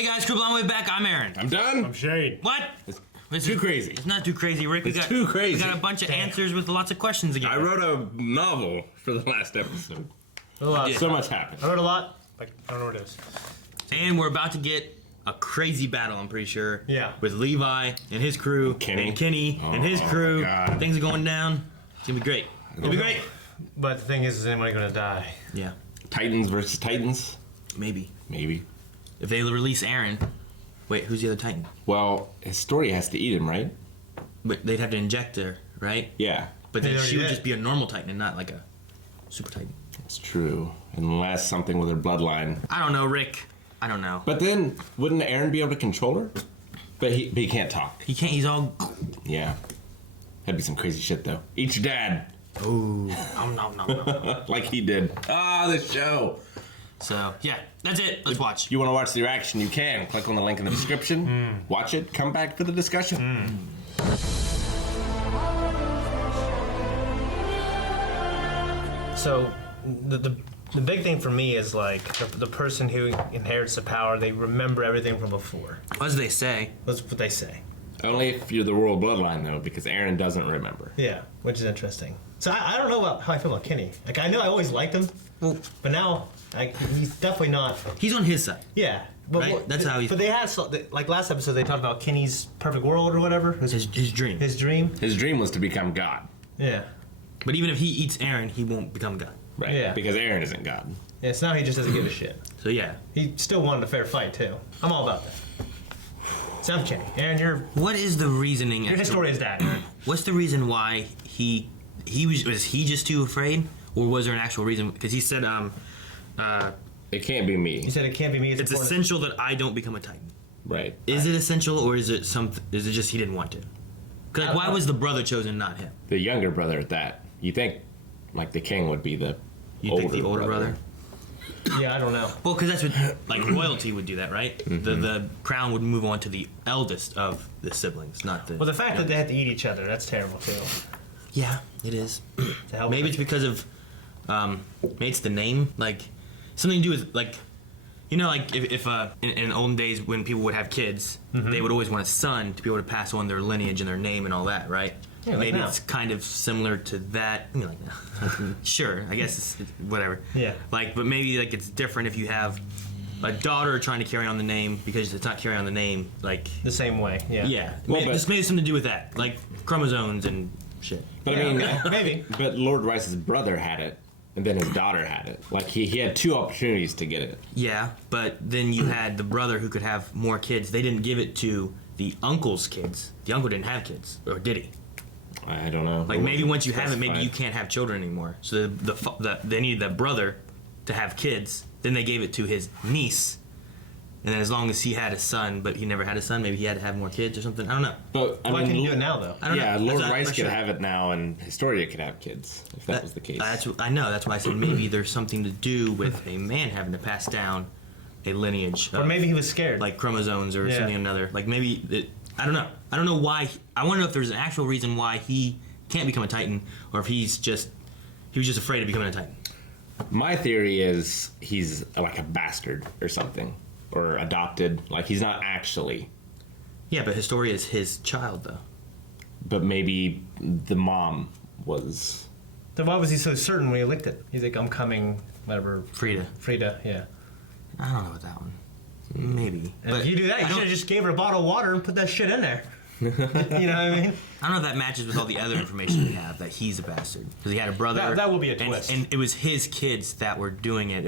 Hey guys, Kuro, I'm way back. I'm Eren. I'm done. I'm Shade. What? It's too crazy. It's not too crazy, Rick. It's too crazy. We got a bunch of answers with lots of questions again. I wrote a novel for the last episode. Yeah. So much happened. I wrote a lot. Like, I don't know what it is. And we're about to get a crazy battle, I'm pretty sure. Yeah. With Levi and his crew. Kenny. And Kenny and his crew. God. Things are going down. It's gonna be great. It'll be great. But the thing is anybody gonna die? Yeah. Titans versus Titans? Maybe. Maybe. If they release Eren. Wait, who's the other Titan? Well, Historia has to eat him, right? But they'd have to inject her, right? Yeah. But They then already she would did. just be a normal Titan and not like a super Titan. It's true. Unless something with her bloodline. I don't know, Rick. I don't know. But then, wouldn't Eren be able to control her? But he can't talk. He can't. He's all. Yeah. That'd be some crazy shit, though. Eat your dad. Ooh. Oh no. Like he did. The show. So yeah, that's it. Let's watch. If you want to watch the reaction, you can. Click on the link in the description. Watch it. Come back for the discussion. So the big thing for me is like the person who inherits the power, they remember everything from before. As they say. That's what they say. Only if you're the royal bloodline, though, because Eren doesn't remember. Yeah, which is interesting. So I don't know how I feel about Kenny. Like, I know I always liked him, but now he's definitely not. He's on his side. Yeah. But, Right? That's how he's- But they had, like last episode, they talked about Kenny's perfect world or whatever. His dream. His dream. His dream was to become God. Yeah. But even if he eats Eren, he won't become God. Right. Yeah. Because Eren isn't God. Yeah, so now he just doesn't give a shit. So yeah. He still wanted a fair fight, too. I'm all about that. So I'm Kenny. Aaron, you're What is the reasoning? Historia's dad. What's the reason why he was he just too afraid, or was there an actual reason? Because he said It can't be me. He said it can't be me. it's important. essential that I don't become a Titan. Right. Is it essential, or is it something? Is it just he didn't want to? 'Cause, like, why was the brother chosen, not him? The younger brother at that. You think, like, the king would be the You think the older brother? Yeah, I don't know. Well, because that's what like royalty would do that, right? The crown would move on to the eldest of the siblings, not the. Well, the fact that they have to eat each other, that's terrible, too. Yeah, it is. To help Maybe them. it's because of maybe it's the name, like something to do with like, you know, like if in olden days when people would have kids, they would always want a son to be able to pass on their lineage and their name and all that, right? Yeah, like maybe now. it's kind of similar to that. You know, like, sure, I guess it's whatever. Yeah. Like, but maybe like it's different if you have a daughter trying to carry on the name because it's not carrying on the name, like. The same way, yeah. Yeah, Well, but- this may have something to do with that, like chromosomes and shit. But Yeah, I mean, okay, maybe. But Lord Rice's brother had it, and then his daughter had it. Like, he had two opportunities to get it. Yeah, but then you had the brother who could have more kids. They didn't give it to the uncle's kids. The uncle didn't have kids, or did he? I don't know. Like maybe once you have it, maybe Specified. you can't have children anymore. So they needed that brother to have kids. Then they gave it to his niece, and then as long as he had a son, but he never had a son, maybe he had to have more kids or something. I don't know. But, I Why mean, can you do it now, though? I don't Yeah, know. Lord That's not Rice for could sure. have it now, and Historia could have kids, if that was the case. I know. That's why I said maybe there's something to do with a man having to pass down a lineage. Or maybe he was scared. like chromosomes or Yeah. something or another. Like maybe I don't know. I don't know why. I want to know if there's an actual reason why he can't become a Titan, or if he was just afraid of becoming a Titan. My theory is he's like a bastard or something, or adopted. Like, he's not actually. Yeah, but Historia is his child, though. But maybe the mom was. Then why was he so certain when he licked it? He's like, I'm coming, whatever. Frida. Yeah. I don't know about that one. Maybe. And if you do that, you I should don't- have just gave her a bottle of water and put that shit in there. You know what I mean? I don't know if that matches with all the other information we have that he's a bastard because he had a brother. That will be a twist. And it was his kids that were doing it.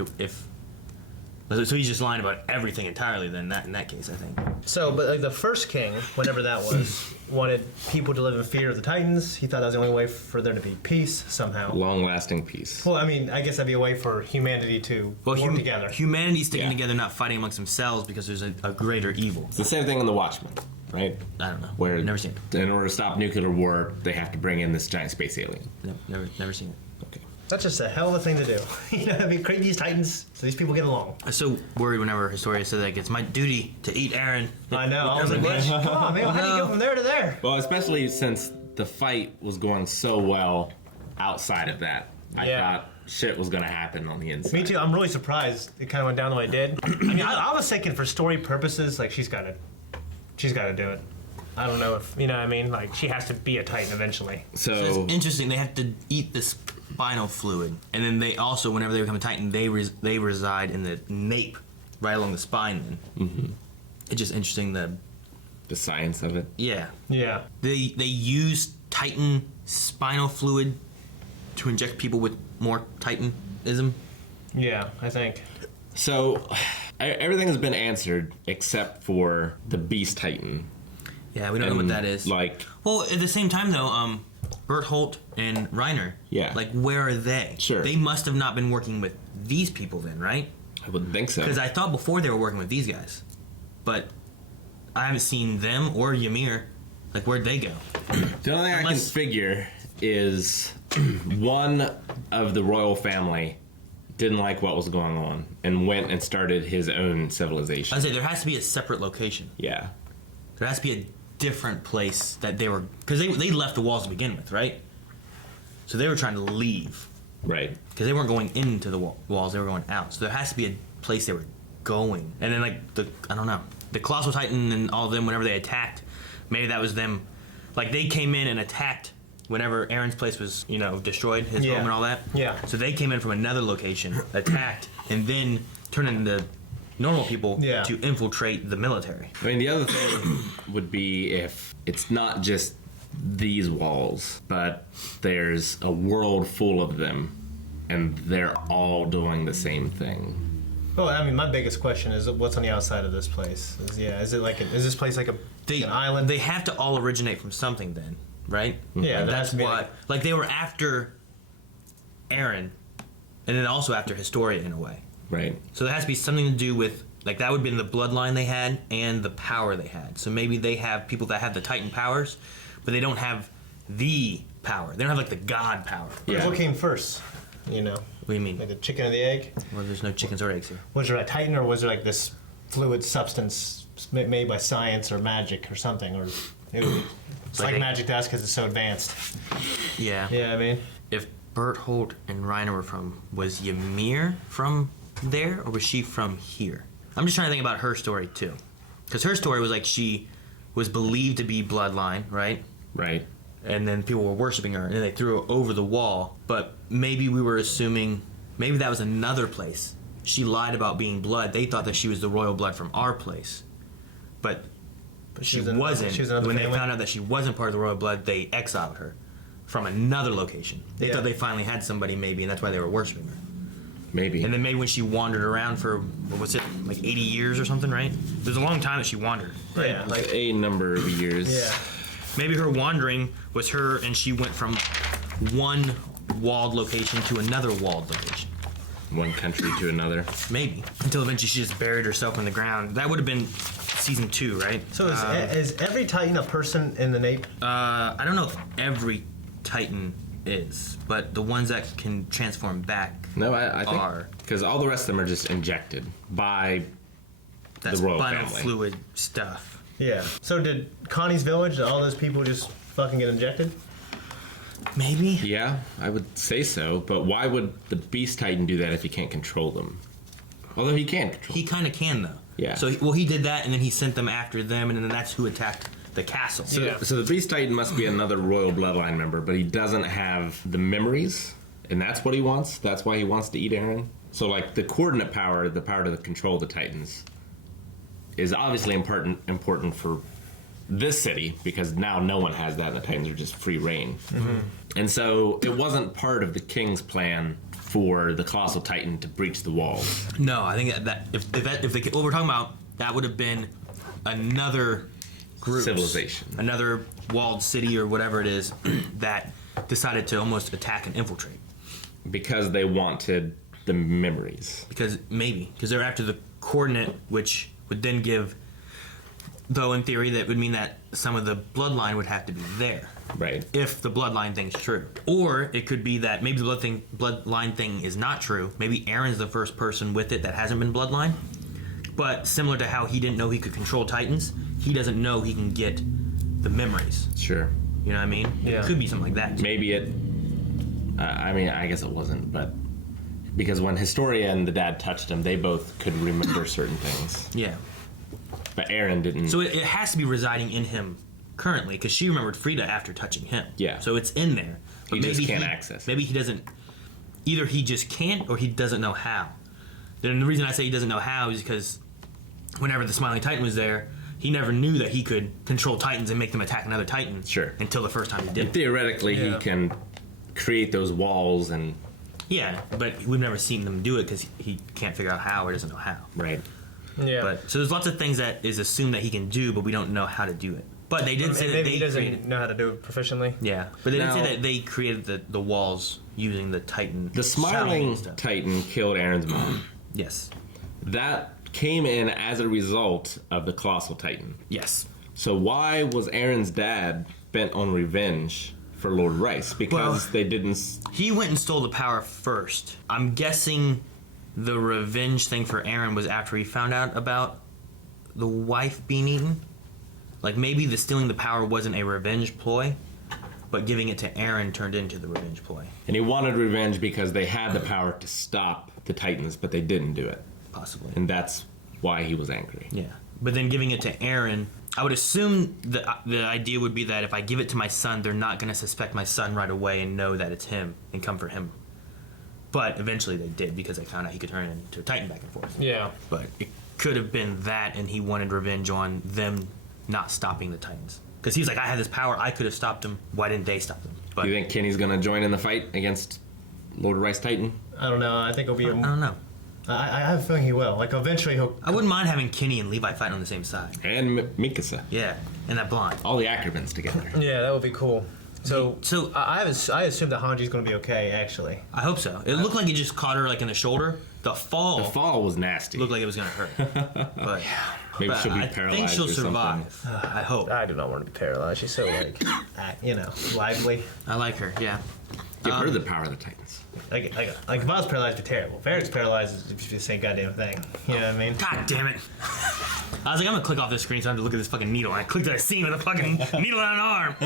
So he's just lying about everything entirely. Then in that case, I think. So, but like the first king, whatever that was, wanted people to live in fear of the Titans. He thought that was the only way for there to be peace somehow. Long-lasting peace. Well, I mean, I guess that'd be a way for humanity to work together. Humanity's sticking Yeah. together, not fighting amongst themselves because there's a greater evil. It's the same thing in The Watchmen, right? I don't know. Where Never seen it. in order to stop nuclear war, they have to bring in this giant space alien. Never seen it. Okay. That's just a hell of a thing to do. You know, I mean, create these Titans so these people get along. I was so worried whenever Historia said like it's my duty to eat Eren. I know. I was like, what? Come on, man. How do you go from there to there? Well, especially since the fight was going so well outside of that. I Yeah. thought shit was gonna happen on the inside. Me too. I'm really surprised it kind of went down the way it did. I mean, I was thinking for story purposes, like she's got to do it. I don't know if you know what I mean. Like she has to be a Titan eventually. So So it's interesting. They have to eat the spinal fluid, and then they also, whenever they become a Titan, they reside in the nape, right along the spine. Then it's just interesting that the science of it. yeah, Yeah. they use Titan spinal fluid to inject people with more Titanism. Yeah, I think. So everything has been answered except for the Beast Titan. Yeah, we don't know what that is. Like, Well, at the same time, though, Bertholdt and Reiner, Yeah. like, where are they? Sure. They must have not been working with these people then, right? I wouldn't think so. Because I thought before they were working with these guys. But I haven't seen them or Ymir. Like, where'd they go? The only thing I can Unless- figure is one of the royal family didn't like what was going on and went and started his own civilization. I'd say there has to be a separate location. Yeah. There has to be a different place that they were... Because they left the walls to begin with, right? So they were trying to leave. Right. Because they weren't going into the walls, they were going out. So there has to be a place they were going. And then, like, I don't know. The Colossal Titan and all of them, whenever they attacked, maybe that was them. Like, they came in and attacked whenever Eren's place was, destroyed, his home and all that. Yeah. So they came in from another location, attacked, and then turned into normal people Yeah. to infiltrate the military. I mean, the other thing would be if it's not just these walls, but there's a world full of them, and they're all doing the same thing. Well, I mean, my biggest question is what's on the outside of this place? Is this place like an island? They have to all originate from something then, right? Yeah, that has That's to be why. Like, they were after Eren, and then also after Historia in a way. Right. So there has to be something to do with, like, that would have been the bloodline they had and the power they had. So maybe they have people that have the Titan powers, but they don't have the power. They don't have, like, the god power. Yeah. What came first? What do you mean? Like the chicken or the egg? Well, there's no chickens or eggs here. Was there a Titan, or was there like this fluid substance made by science or magic or something? Or it's like Like magic to us because it's so advanced. Yeah. Yeah, I mean, If Bertholdt and Reiner were was Ymir from there, or was she from here? I'm just trying to think about her story, too. Because her story was like she was believed to be bloodline, right? Right. And then people were worshiping her, and then they threw her over the wall. But maybe we were assuming, maybe that was another place. She lied about being blood. They thought that she was the royal blood from our place. But she was another- wasn't. she was another When they family? found out that she wasn't part of the royal blood, they exiled her from another location. They Yeah. thought they finally had somebody, maybe, and that's why they were worshiping her. Maybe. And then maybe when she wandered around for, what was it, like 80 years or something, right? It was a long time that she wandered. yeah, like like a number of years. yeah. Maybe her wandering was her, and she went from one walled location to another walled location. One country to another. Maybe. Until eventually she just buried herself in the ground. That would have been season 2, right? So is every Titan a person in the nape? I don't know if every Titan is, but the ones that can transform back, No, I think Are. because all the rest of them are just injected by that's the royal spinal family. fluid stuff. Yeah. So did Connie's village, did all those people just fucking get injected? Maybe. Yeah, I would say so. But why would the Beast Titan do that if he can't control them? Although he can control. He kind of can, though. Yeah. So, he did that, and then he sent them after them, and then that's who attacked the castle. So, Yeah. so the Beast Titan must be another royal bloodline member, but he doesn't have the memories, and that's what he wants. That's why he wants to eat Eren. So, like, the coordinate power, the power to control the Titans, is obviously important for this city, because now no one has that, and the Titans are just free reign. Mm-hmm. And so it wasn't part of the king's plan for the Colossal Titan to breach the walls. No, I think that if what we're talking about, that would have been another group, Civilization. another walled city or whatever it is that decided to almost attack and infiltrate. Because they wanted the memories. Because they're after the coordinate, which would then give, though in theory that would mean that some of the bloodline would have to be there. Right. If the bloodline thing's true. Or it could be that maybe the bloodline thing is not true. Maybe Eren's the first person with it that hasn't been bloodline. But similar to how he didn't know he could control Titans, he doesn't know he can get the memories. Sure. You know what I mean? Yeah. It could be something like that. Maybe it. I mean, I guess it wasn't, but Because when Historia and the dad touched him, they both could remember certain things. Yeah. But Eren didn't. So it has to be residing in him currently, because she remembered Frida after touching him. Yeah. So it's in there. But He just can't access it. Maybe he doesn't. Either he just can't, or he doesn't know how. Then the reason I say he doesn't know how is because whenever the Smiling Titan was there, he never knew that he could control Titans and make them attack another Titan. Sure. Until the first time he did it. Theoretically, he Yeah. can create those walls and. Yeah, but we've never seen them do it because he can't figure out how or doesn't know how. Right. Yeah. But so there's lots of things that is assumed that he can do, but we don't know how to do it. But they did say that maybe they he doesn't created. know how to do it proficiently. Yeah, but they did Now- say that they created the walls using the Titan. The sound Smiling and stuff. Titan killed Eren's mom. Yes. That came in as a result of the Colossal Titan. Yes. So why was Eren's dad bent on revenge for Lord Rice? Because they didn't. He went and stole the power first. I'm guessing the revenge thing for Eren was after he found out about the wife being eaten. Like maybe the stealing the power wasn't a revenge ploy, but giving it to Eren turned into the revenge ploy. And he wanted revenge because they had the power to stop the Titans, but they didn't do it. Possibly. And that's why he was angry. Yeah. But then giving it to Eren, I would assume the idea would be that if I give it to my son, they're not going to suspect my son right away and know that it's him and come for him. But eventually they did because they found out he could turn into a Titan back and forth. Yeah. But it could have been that, and he wanted revenge on them not stopping the Titans. Because he was like, I had this power, I could have stopped them. Why didn't they stop them? But You think Kenny's gonna join in the fight against Lord Rice Titan? I don't know. I think it'll be. I don't know. I have a feeling he will. Like eventually he'll. I wouldn't mind having Kenny and Levi fighting on the same side. And Mikasa. Yeah, and that blonde. All the Ackermans together. Yeah, that would be cool. So So I assume that Hanji's going to be okay. Actually. I hope so. It looked like it just caught her like in the shoulder. The fall, The fall was nasty. looked like it was gonna hurt. But, Maybe but she'll be I paralyzed think she'll or something. survive. I hope. I do not want to be paralyzed. She's so like, lively. I like her. Yeah. Give her the power of the Titans. Like if I was paralyzed, it'd be terrible. If Eric's paralyzed, it'd be the same goddamn thing. You know what I mean? God damn it. I was like, I'm gonna click off this screen so I have to look at this fucking needle. And I clicked at a scene with a fucking needle on an arm.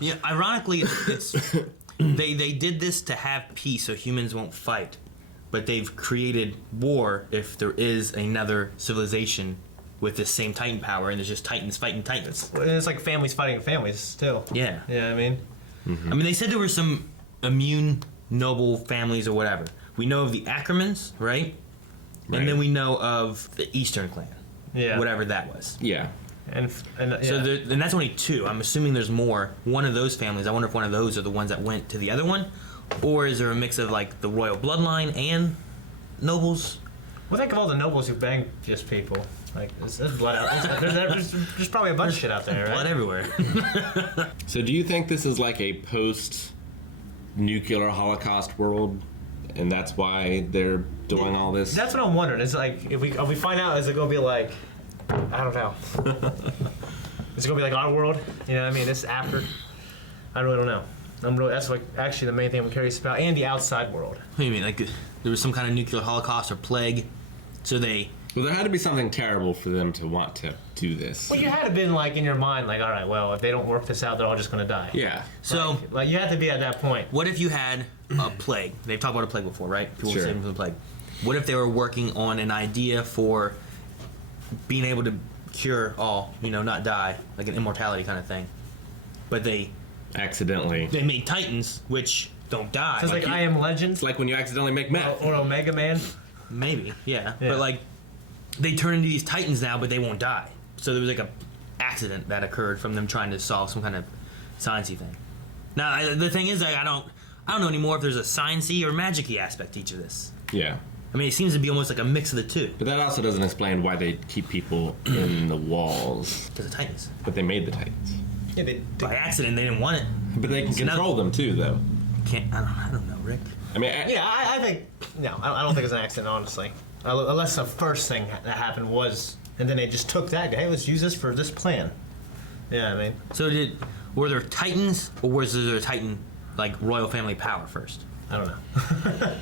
Yeah, ironically, it's they did this to have peace so humans won't fight. But they've created war if there is another civilization with this same Titan power and there's just Titans fighting Titans. And it's like families fighting families still. Yeah. You know what I mean? I mean, they said there were some immune noble families or whatever. We know of the Ackermans, right? Right. And then we know of the Eastern Clan. Yeah. Whatever that was. Yeah. And yeah. So and that's only two. I'm assuming there's more. One of those families. I wonder if one of those are the ones that went to the other one, or is there a mix of like the royal bloodline and nobles? Well, think of all the nobles who banged just people. Like there's blood out. There's probably a bunch of shit out there, right? Blood everywhere. So do you think this is like a post-nuclear Holocaust world, and that's why they're doing all this? That's what I'm wondering. It's like if we find out, is it gonna be like I don't know. Is it gonna be like our world? You know what I mean? This after. I really don't know. That's like actually the main thing I'm curious about, and the outside world. What do you mean? Like there was some kind of nuclear holocaust or plague, so they. Well, there had to be something terrible for them to want to do this. Well, you had to been like in your mind, like, all right, well, if they don't work this out, they're all just gonna die. Yeah. So Like you had to be at that point. what if you had a plague? They've talked about a plague before, right? People Sure. were saving from the plague. What if they were working on an idea for being able to cure all, not die, like an immortality kind of thing? But they Accidentally. made Titans, which don't die. So it's like I Am Legend It's like when you accidentally make meth. or Omega Man. Maybe, yeah. Yeah. But like, they turn into these Titans now, but they won't die. So there was like a accident that occurred from them trying to solve some kind of sciencey thing. Now the thing is, I don't know anymore if there's a sciencey or magic-y aspect to each of this. Yeah. I mean, it seems to be almost like a mix of the two. But that also doesn't explain why they keep people in the walls. Because of Titans. But they made the Titans. Yeah, they By accident, they didn't want it. But they can So now- control them too, though. I don't know, Rick. I mean, Yeah, I think no. I don't think it's an accident, honestly. Unless the first thing that happened was, and then they just took that. Hey, let's use this for this plan. Yeah, I mean, So were there Titans, or was there a Titan like royal family power first? I don't know.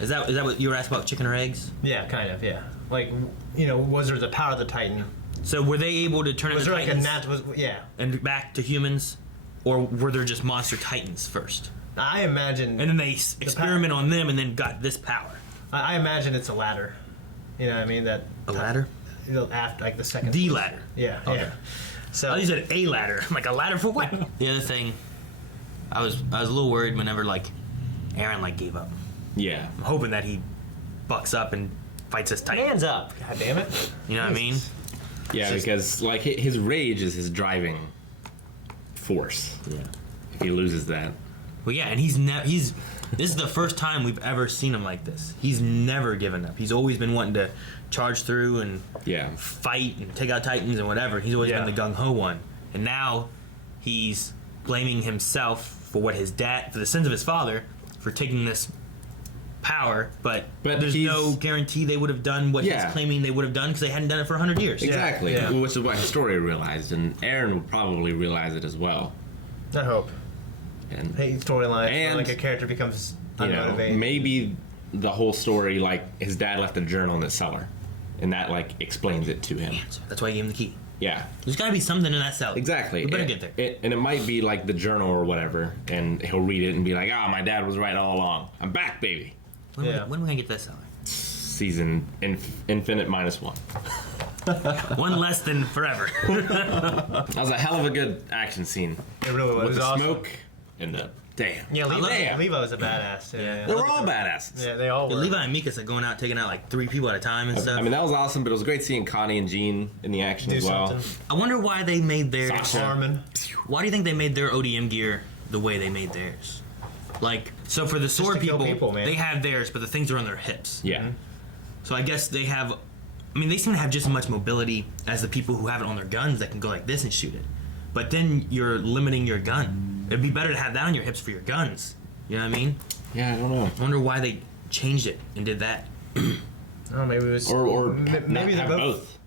Is that what you were asking about, chicken or eggs? Yeah, kind of. Yeah, like was there the power of the Titan? So were they able to turn Was into there like a Titans yeah? and back to humans, or were there just monster Titans first? I imagine. And then they experiment on them and then got this power. I imagine it's a ladder. You know what I mean? That A ladder? after like the second. The ladder. Yeah. Okay. Yeah. So Oh, you said a ladder. I'm like, a ladder for what? The other thing, I was a little worried whenever like Eren like gave up. Yeah. I'm hoping that he bucks up and fights this Titan. hands up. God damn it. You know what I mean? Yeah, It's just- because like his rage is his driving force. Yeah. If he loses that, Well, yeah, and he's this is the first time we've ever seen him like this. He's never given up. He's always been wanting to charge through and yeah, fight and take out Titans and whatever. He's always Yeah. been the gung-ho one. And now he's blaming himself for what his dad, for the sins of his father, for taking this power, but there's he's- no guarantee they would have done what Yeah. he's claiming they would have done because they hadn't done it for 100 years. exactly. yeah. Which is what Historia realized, and Eren would probably realize it as well. I hope. And Hey, storyline. And- Like a character becomes you know, unmotivated. maybe the whole story, like his dad left a journal in the cellar, and that like explains it to him. That's why he gave him the key. Yeah, There's got to be something in that cell. exactly. We better And- get there. and it might be like the journal or whatever, and he'll read it and be like, "Ah, my dad was right all along. I'm back, baby." When, Yeah. when are we going to get that cell? Season infinite -1. One less than forever. That was a hell of a good action scene It really was. with It was the awesome. smoke and the damn. Yeah, love Levi, it. Levi was a badass too. Yeah. They were all badasses. Yeah, they all Yeah, were. Levi and Mika are going out taking out like 3 people at a time and stuff. I mean, that was awesome, but it was great seeing Connie and Jean in the action Do as well. something. I wonder why they made theirs. Sasha. Harmon. Why do you think they made their ODM gear the way they made theirs? Like, so for the sword to kill people, people, man. they have theirs, but the things are on their hips. Yeah. So I guess they have. I mean, they seem to have just as much mobility as the people who have it on their guns that can go like this and shoot it. But then you're limiting your gun. It'd be better to have that on your hips for your guns. You know what I mean? Yeah, I don't know. I wonder why they changed it and did that. Oh, maybe it was. Or maybe not they're have both.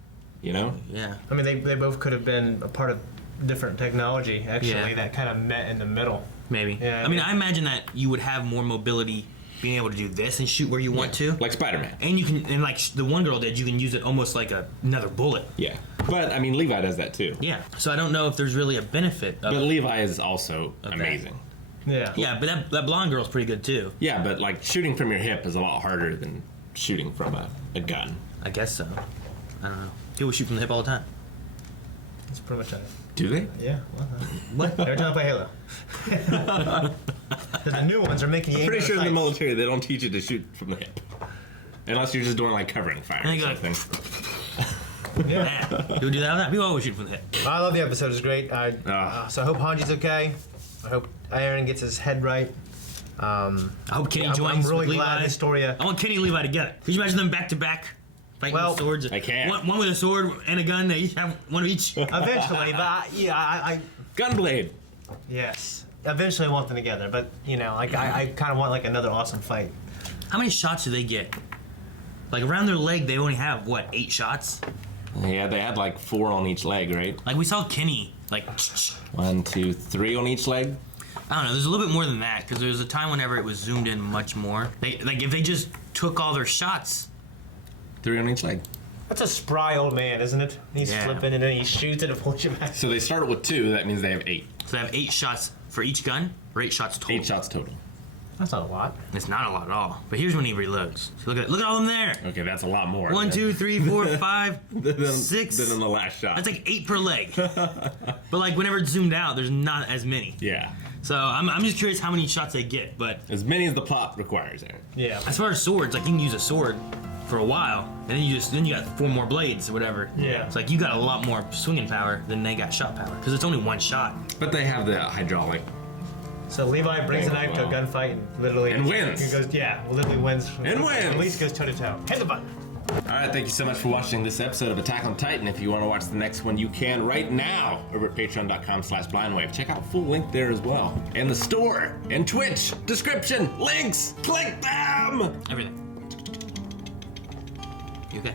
you know? Yeah. I mean, they both could have been a part of different technology actually Yeah. that kind of met in the middle. Maybe. Yeah, I mean, yeah. I imagine that you would have more mobility being able to do this and shoot where you want to. Like Spider-Man. And you can, and like the one girl did, you can use it almost like another bullet. Yeah. But, I mean, Levi does that too. Yeah. So I don't know if there's really a benefit of But Levi is also that. amazing. Yeah. Yeah, but that blonde girl's pretty good too. Yeah, but like shooting from your hip is a lot harder than shooting from a gun. I guess so. I don't know. People shoot from the hip all the time. That's pretty much it. Do they? Yeah. What? Every time I play Halo. 'Cause the new ones are making you. I'm pretty aim sure in the sights. military they don't teach you to shoot from the hip. Unless you're just doing like covering fire And or you go like- something. Yeah. Yeah. People do that all the time. People always shoot from the hip. I love the episode. It's great. So I hope Hanji's okay. I hope Eren gets his head right. I hope Kenny I'm joins really with glad Levi. Historia. I want Kenny and Levi together. Could you imagine them back to back? Fighting Well, with swords. I can't. One with a sword and a gun. They each have one of each. Eventually, but I Gunblade. yes. Eventually, I want them together. But you know, like I kind of want like another awesome fight. How many shots do they get? Like around their leg, they only have what, 8 shots? Yeah, they had like 4 on each leg, right? Like we saw Kenny, like 1, 2, 3 on each leg. I don't know. There's a little bit more than that because there was a time whenever it was zoomed in much more. Like if they just took all their shots. 3 on each leg. That's a spry old man, isn't it? He's Yeah. flipping and then he shoots it and pulls you back. So they started with 2. That means they have 8. So they have 8 shots for each gun, or 8 shots total. 8 shots total. That's not a lot. It's not a lot at all. But here's when he reloads. So look at all of them there. Okay, that's a lot more. 1, 2, 3, 4, 5, Then 6. Then in the last shot. That's like 8 per leg. But like whenever it's zoomed out, there's not as many. Yeah. So I'm just curious how many shots they get. But As many as the plot requires, Aaron. Yeah. as far as swords, like you can use a sword for a while, and then you got 4 more blades or whatever. Yeah. It's like you got a lot more swinging power than they got shot power because it's only 1 shot. But they have the hydraulic. So Levi brings a knife to a gunfight and literally And wins. He goes, yeah, literally wins. And wins. At least goes toe to toe. Hit the button. All right, thank you so much for watching this episode of Attack on Titan. If you want to watch the next one, you can right now over at patreon.com/blindwave. Check out full link there as well. And the store and Twitch description links. Click them. Everything. You okay?